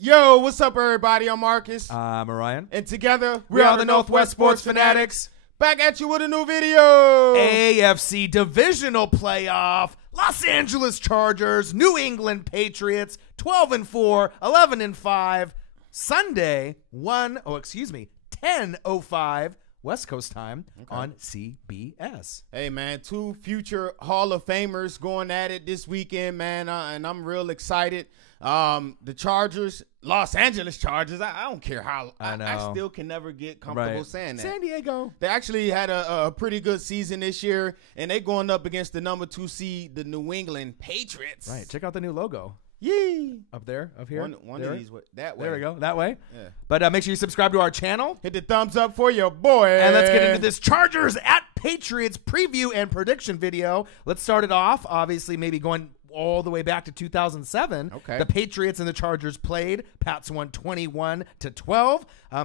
Yo, what's up, everybody? I'm Marcus. I'm Orion. And together, we are the Northwest Sports Fanatics. Back at you with a new video. AFC Divisional Playoff. Los Angeles Chargers, New England Patriots, 12-4, 11-5. Sunday, 10:05 West Coast time on CBS. Hey, man, two future Hall of Famers going at it this weekend, man, and I'm real excited. The Chargers, Los Angeles Chargers, I don't care how. I still can never get comfortable saying that. San Diego. They actually had a pretty good season this year, and they're going up against the number 2 seed, the New England Patriots. Right. Check out the new logo. Yee. Up there, up here. One of these, that way. There we go, that way. Yeah. But make sure you subscribe to our channel. Hit the thumbs up for your boy. And let's get into this Chargers at Patriots preview and prediction video. Let's start it off, obviously, maybe going all the way back to 2007. Okay. The Patriots and the Chargers played. Pats won 21-12.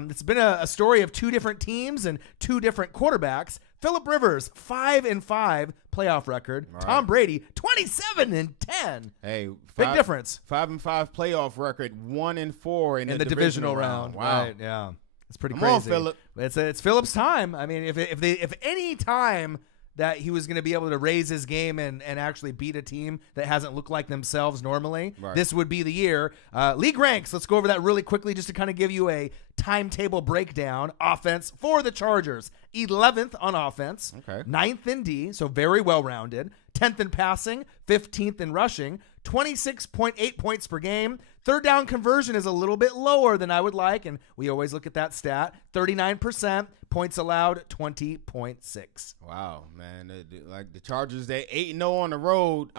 It's been a story of two different teams and two different quarterbacks. Phillip Rivers, 5-5 playoff record. Right. Tom Brady, 27-10. Hey, big difference. 5-5 playoff record, 1-4 in the divisional round. Wow. Right, yeah. It's pretty Come crazy. on, Phillip. It's Phillip's time. I mean, if any time that he was going to be able to raise his game and actually beat a team that hasn't looked like themselves normally, this would be the year. League ranks, let's go over that really quickly just to kind of give you a timetable breakdown. Offense for the Chargers, 11th on offense, 9th in D, so very well-rounded, 10th in passing, 15th in rushing, 26.8 points per game. Third down conversion is a little bit lower than I would like, and we always look at that stat. 39%, points allowed, 20.6. Wow, man. Like the Chargers, they 8-0 on the road.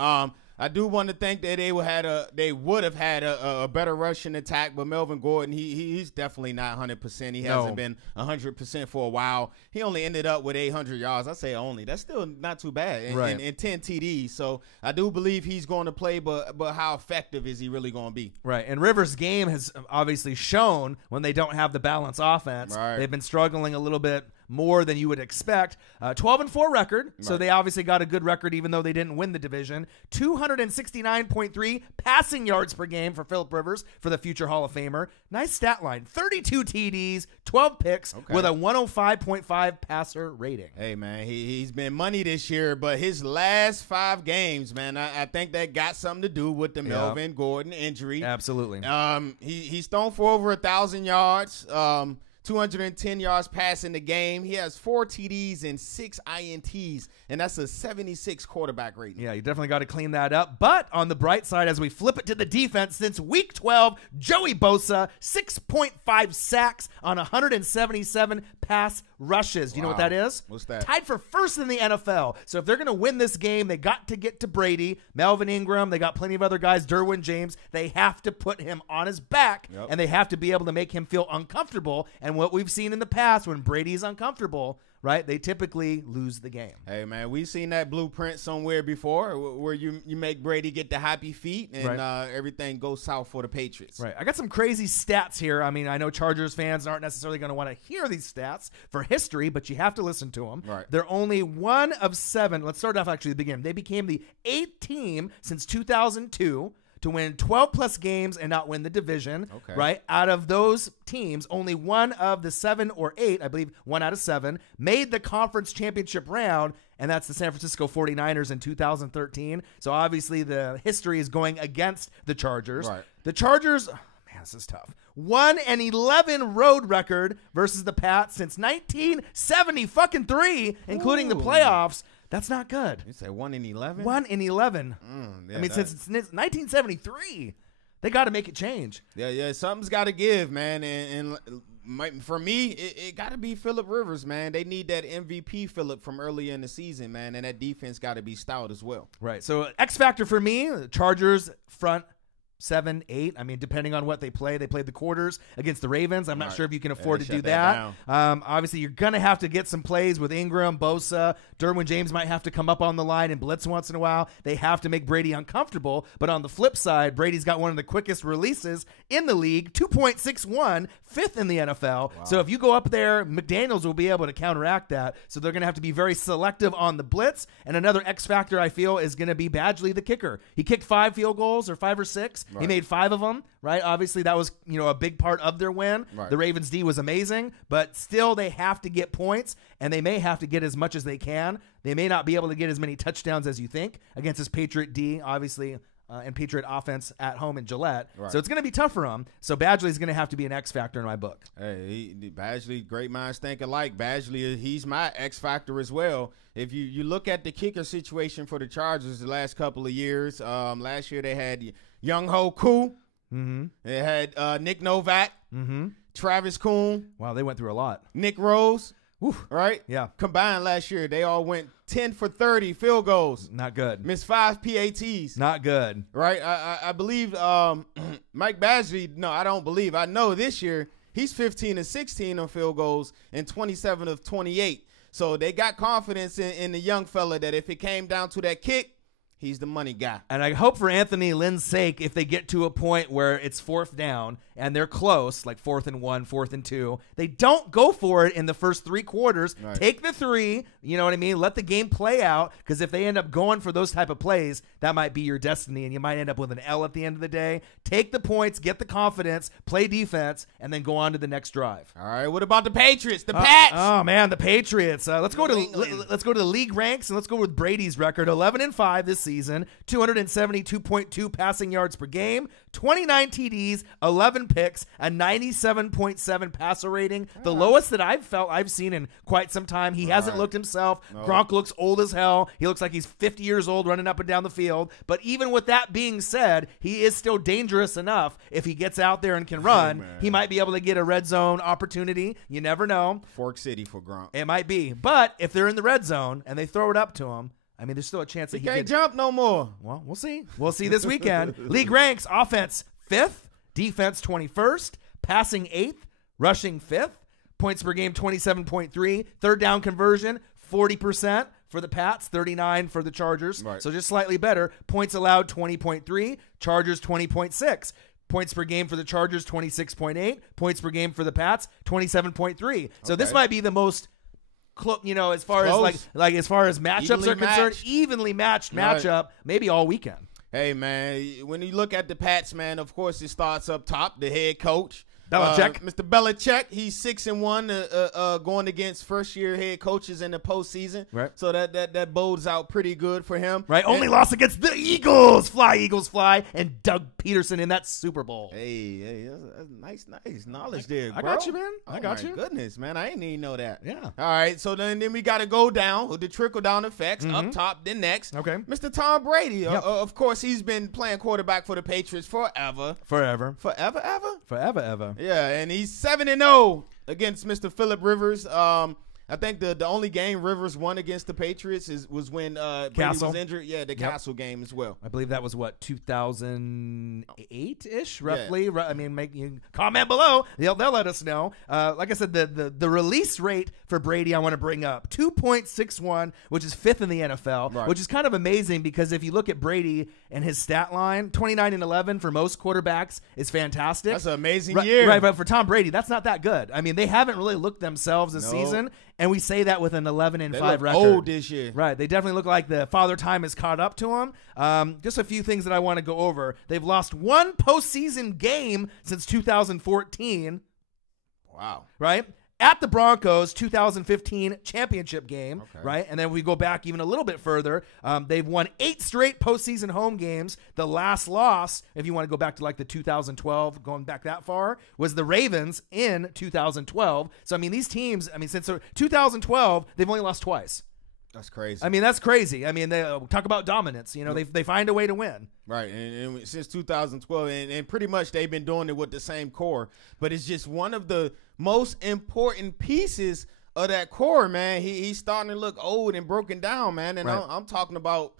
I do want to think that they would have had a better rushing attack, but Melvin Gordon, he's definitely not 100%. He hasn't been 100% for a while. He only ended up with 800 yards. I say only. That's still not too bad. And 10 TDs. So I do believe he's going to play, but how effective is he really going to be? Right. And Rivers' game has obviously shown when they don't have the balanced offense. Right. They've been struggling a little bit more than you would expect. 12-4 record, so they obviously got a good record even though they didn't win the division. 269.3 passing yards per game for Phillip Rivers for the future Hall of Famer. Nice stat line. 32 TDs, 12 picks with a 105.5 passer rating. Hey, man, he's been money this year, but his last 5 games, man, I think that got something to do with the Melvin Gordon injury. Absolutely. He's thrown for over 1,000 yards. 210 yards passing the game. He has 4 TDs and 6 INTs, and that's a 76 quarterback rating. Yeah, you definitely got to clean that up. But on the bright side, as we flip it to the defense, since Week 12, Joey Bosa, 6.5 sacks on 177 pass rushes. Do you know what that is? What's that? Tied for first in the NFL. So if they're going to win this game, they got to get to Brady, Melvin Ingram. They got plenty of other guys, Derwin James. They have to put him on his back, and they have to be able to make him feel uncomfortable. And what we've seen in the past, when Brady's uncomfortable, right, they typically lose the game. Hey, man, we've seen that blueprint somewhere before where you make Brady get the happy feet and everything goes south for the Patriots. Right. I got some crazy stats here. I mean, I know Chargers fans aren't necessarily going to want to hear these stats for history, but you have to listen to them. Right. They're only 1 of 7. Let's start off actually at the beginning. They became the 8th team since 2002 to win 12-plus games and not win the division, right? Out of those teams, only 1 of the 7 or 8, I believe 1 out of 7, made the conference championship round, and that's the San Francisco 49ers in 2013. So obviously the history is going against the Chargers. Right. The Chargers, man, this is tough. 1-11 road record versus the Pats since 1973, including the playoffs. That's not good. You say 1-11? 1-11. I mean, since 1973, they got to make it change. Yeah, something's got to give, man. And for me, it got to be Phillip Rivers, man. They need that MVP Phillip from earlier in the season, man. And that defense got to be stout as well. Right. So X factor for me, the Chargers front 7, 8. I mean, depending on what they play. They played the quarters against the Ravens. I'm not sure if you can afford to do that. Obviously, you're going to have to get some plays with Ingram, Bosa. Derwin James might have to come up on the line and blitz once in a while. They have to make Brady uncomfortable. But on the flip side, Brady's got one of the quickest releases in the league, 2.61, 5th in the NFL. Wow. So if you go up there, McDaniels will be able to counteract that. So they're going to have to be very selective on the blitz. And another X factor I feel is going to be Badgley, the kicker. He kicked 5 field goals or 5 or 6 mistakes. He made 5 of them, right? Obviously, that was a big part of their win. Right. The Ravens' D was amazing, but still they have to get points, and they may have to get as much as they can. They may not be able to get as many touchdowns as you think against this Patriot D, obviously, and Patriot offense at home in Gillette. Right. So it's going to be tough for them. So Badgley's going to have to be an X factor in my book. Hey, Badgley, great minds think alike. Badgley, he's my X factor as well. If you look at the kicker situation for the Chargers the last couple of years, last year they had Young Ho Koo. Mm-hmm. They had Nick Novak, Travis Kuhn. Wow, they went through a lot. Nick Rose. Oof. Right? Yeah. Combined last year, they all went 10 for 30 field goals. Not good. Missed 5 PATs. Not good. Right? I believe Mike Badgley, no, I don't believe. I know this year he's 15 of 16 on field goals and 27 of 28. So they got confidence in the young fella that if it came down to that kick, he's the money guy. And I hope for Anthony Lynn's sake, if they get to a point where it's 4th down and they're close, like 4th and 1, 4th and 2, they don't go for it in the first 3 quarters. Right. Take the 3, you know what I mean? Let the game play out, because if they end up going for those type of plays, that might be your destiny, and you might end up with an L at the end of the day. Take the points, get the confidence, play defense, and then go on to the next drive. All right, what about the Patriots? The Pats? Oh man, the Patriots. Let's go to the league ranks, and let's go with Brady's record. 11-5 this season, 272.2 passing yards per game, 29 TDs, 11 picks, a 97.7 passer rating, the lowest that I've seen in quite some time. He hasn't looked himself. No. Gronk looks old as hell. He looks like he's 50 years old running up and down the field. But even with that being said, he is still dangerous enough. If he gets out there and can run, he might be able to get a red zone opportunity. You never know. Fork City for Gronk. It might be. But if they're in the red zone and they throw it up to him, I mean, there's still a chance that he can't jump no more. Well, we'll see. We'll see this weekend. League ranks: offense 5th, defense 21st, passing 8th, rushing 5th, points per game 27.3, third down conversion 40% for the Pats, 39 for the Chargers. Right. So just slightly better. Points allowed 20.3, Chargers 20.6. Points per game for the Chargers 26.8, points per game for the Pats 27.3. So this might be the most as far as as far as matchups are concerned, evenly matched matchup, maybe all weekend. Hey man, when you look at the Pats, man, of course it starts up top, the head coach. Belichick. Mr. Belichick, he's 6-1 going against first-year head coaches in the postseason. Right. So that bodes out pretty good for him. Right. Only loss against the Eagles. Fly, Eagles, fly. And Doug Peterson in that Super Bowl. Hey, that's nice knowledge there, bro. I got you, man. I got you. Goodness, man. I didn't even know that. Yeah. All right. So then we got to go down with the trickle-down effects. Up top, then next. Okay. Mr. Tom Brady. Of course, he's been playing quarterback for the Patriots forever. Forever, ever. Yeah, and he's 7-0 against Mr. Phillip Rivers. I think the only game Rivers won against the Patriots was when Brady was injured. Yeah, the Castle game as well. I believe that was 2008-ish, roughly. Yeah. I mean, make you comment below. They'll let us know. Like I said, the release rate for Brady I want to bring up 2.61, which is 5th in the NFL, which is kind of amazing because if you look at Brady and his stat line, 29-11 for most quarterbacks is fantastic. That's an amazing year. Right, but for Tom Brady, that's not that good. I mean, they haven't really looked themselves this season. And we say that with an 11-5 record. Old this year. Right. They definitely look like the father time has caught up to them. Just a few things that I want to go over. They've lost one postseason game since 2014. Wow. Right? At the Broncos 2015 championship game, right? And then we go back even a little bit further. They've won 8 straight postseason home games. The last loss, if you want to go back to like the 2012, going back that far, was the Ravens in 2012. So, I mean, these teams, since 2012, they've only lost twice. That's crazy. I mean, that's crazy. I mean, they talk about dominance. They find a way to win. Right, and since 2012, and pretty much they've been doing it with the same core. But it's just one of the most important pieces of that core, man. He's starting to look old and broken down, man. And I'm talking about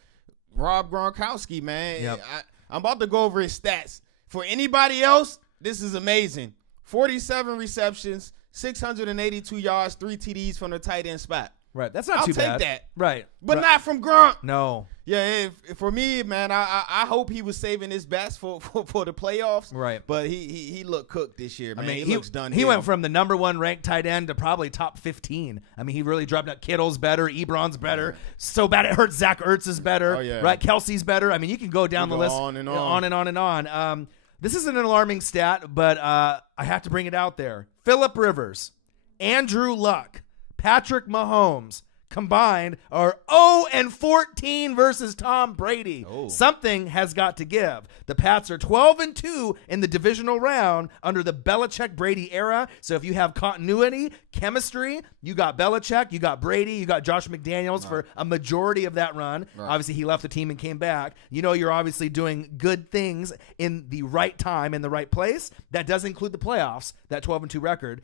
Rob Gronkowski, man. Yep. I'm about to go over his stats. For anybody else, this is amazing. 47 receptions, 682 yards, 3 TDs from the tight end spot. Right, that's not too bad. I'll take that. Right. But not from Gronk. No. Yeah, for me, man, I hope he was saving his best for the playoffs. Right. But he looked cooked this year, man. He looks done. He went from the number 1 ranked tight end to probably top 15. I mean, he really dropped out. Kittle's better. Ebron's better. So bad it hurts. Zach Ertz is better. Oh, yeah. Right? Kelsey's better. I mean, you can go down the list. On and on. On and on and on. This isn't an alarming stat, but I have to bring it out there. Phillip Rivers, Andrew Luck, Patrick Mahomes combined are 0-14 versus Tom Brady. Oh. Something has got to give. The Pats are 12-2 in the divisional round under the Belichick-Brady era. So if you have continuity, chemistry, you got Belichick, you got Brady, you got Josh McDaniels for a majority of that run. Right. Obviously, he left the team and came back. You know you're obviously doing good things in the right time, in the right place. That does include the playoffs, that 12-2 record.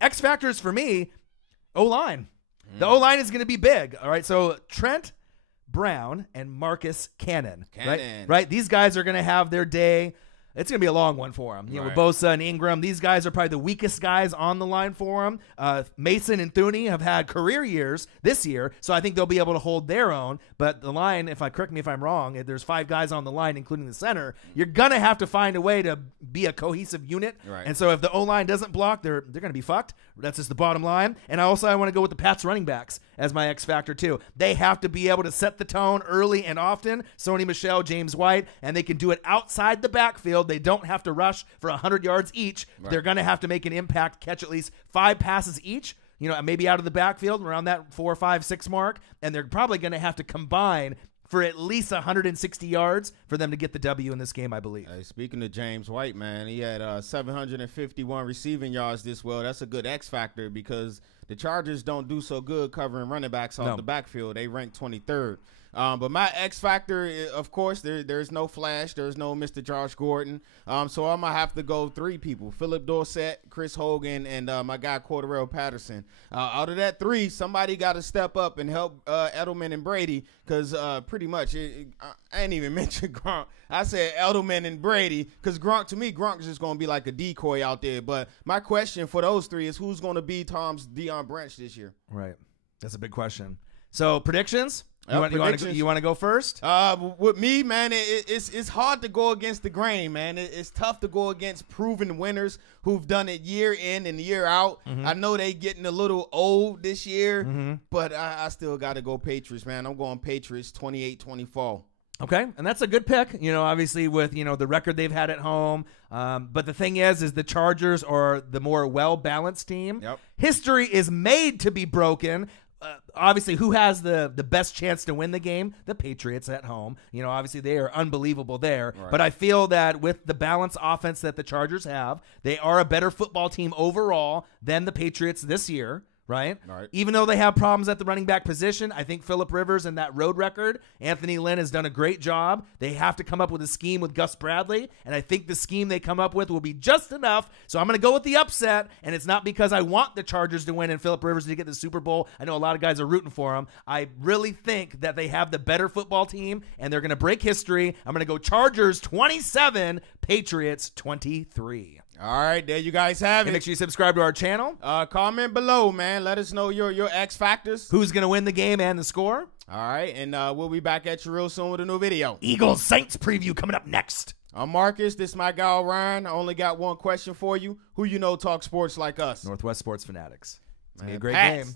X factors for me, O-line. The O-line is going to be big, all right? So Trent Brown and Marcus Cannon. Right? These guys are going to have their day. It's going to be a long one for them. You know, with Bosa and Ingram, these guys are probably the weakest guys on the line for them. Mason and Thuney have had career years this year, so I think they'll be able to hold their own. But the line, correct me if I'm wrong, there's 5 guys on the line, including the center. You're going to have to find a way to be a cohesive unit. Right. And so if the O-line doesn't block, they're going to be fucked. That's just the bottom line. And I want to go with the Pats running backs as my X factor too. They have to be able to set the tone early and often. Sony Michel, James White, and they can do it outside the backfield. They don't have to rush for 100 yards each. Right. They're going to have to make an impact, catch at least 5 passes each, maybe out of the backfield around that 4, 5, 6 mark. And they're probably going to have to combine for at least 160 yards for them to get the W in this game, I believe. Hey, speaking of James White, man, he had 751 receiving yards this well. That's a good X factor because the Chargers don't do so good covering running backs off the backfield. They rank 23rd. But my X factor, of course, there's no Flash. There's no Mr. Josh Gordon. So I'm going to have to go 3 people, Philip Dorsett, Chris Hogan, and my guy Cordarrelle Patterson. Out of that 3, somebody got to step up and help Edelman and Brady because pretty much I ain't even mentioned Gronk. I said Edelman and Brady because Gronk is just going to be like a decoy out there. But my question for those 3 is who's going to be Tom's Deion Branch this year? Right. That's a big question. So predictions? You want to go first? With me, man, it's hard to go against the grain, man. It's tough to go against proven winners who've done it year in and year out. Mm-hmm. I know they getting a little old this year, but I still got to go Patriots, man. I'm going Patriots 28-24. Okay, and that's a good pick, obviously with, the record they've had at home. But the thing is the Chargers are the more well-balanced team. Yep. History is made to be broken. Obviously, who has the best chance to win the game? The Patriots at home. Obviously, they are unbelievable there. Right. But I feel that with the balanced offense that the Chargers have, they are a better football team overall than the Patriots this year. Right? Even though they have problems at the running back position, I think Phillip Rivers and that road record, Anthony Lynn has done a great job. They have to come up with a scheme with Gus Bradley, and I think the scheme they come up with will be just enough. So I'm going to go with the upset, and it's not because I want the Chargers to win and Phillip Rivers to get the Super Bowl. I know a lot of guys are rooting for him. I really think that they have the better football team, and they're going to break history. I'm going to go Chargers 27, Patriots 23. All right, there you guys have it. Make sure you subscribe to our channel. Comment below, man. Let us know your X factors. Who's going to win the game and the score. All right, and we'll be back at you real soon with a new video. Eagles-Saints preview coming up next. I'm Marcus. This is my guy, Ryan. I only got one question for you. Who talk sports like us? Northwest Sports Fanatics. It's going to be a great game.